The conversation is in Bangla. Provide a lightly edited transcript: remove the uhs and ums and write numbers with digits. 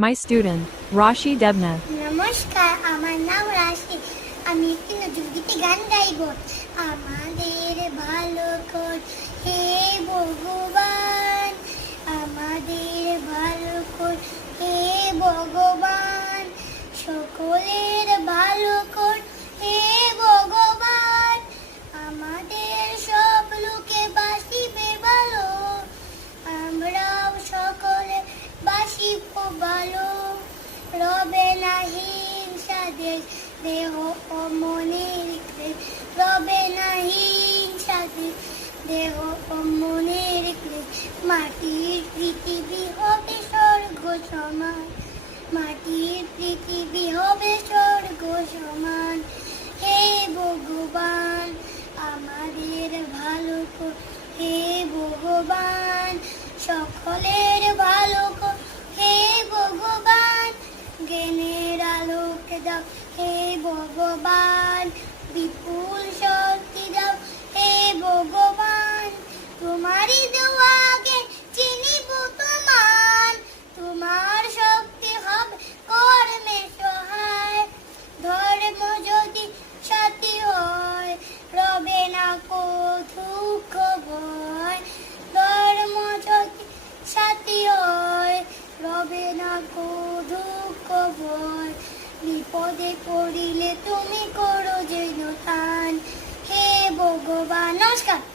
My student, Rashi Debnath. নমস্কার, আমার নাম রাশি। আমি একটি নজরুল গীতি গান গাইব। আমাদের ভালো কর হে ভগবান, আমাদের ভালো কর হে ভগবান, সকলের ভালো কর হে ভগবান, আমাদের সব লোকে বাসিবে ভালো, আমরাও সকলে বাসিব ভালো। রবে না হিংসা দেশ দেহ ও মনের ক্লেশ, রবে না হিংসা দেশ দেহ ও মনের ক্লেশ, মাটির পৃথিবী হবে স্বর্গ সমান, মাটির পৃথিবী হবে স্বর্গ সমান। হে ভগবান, আমাদের ভালো কর হে ভগবান, সকলের ভালো কর হে ভগবান, জ্ঞানের আলোকে দাও হে ভগবান, বিপুল শক্তি দাও হে ভগবান, তোমারই দেওয়াকে চিনিব তোমার, তোমার শক্তি হবে কর্মে সহায়, ধর্ম যদি সাথী হয় রবে না কো দুঃখ ভয়, ধর্ম যদি সাথী হয় রবে না কো দুঃখ ভয়, বিপদে পড়িলে তুমি করো যেন ত্রাণ হে ভগবান। নমস্কার।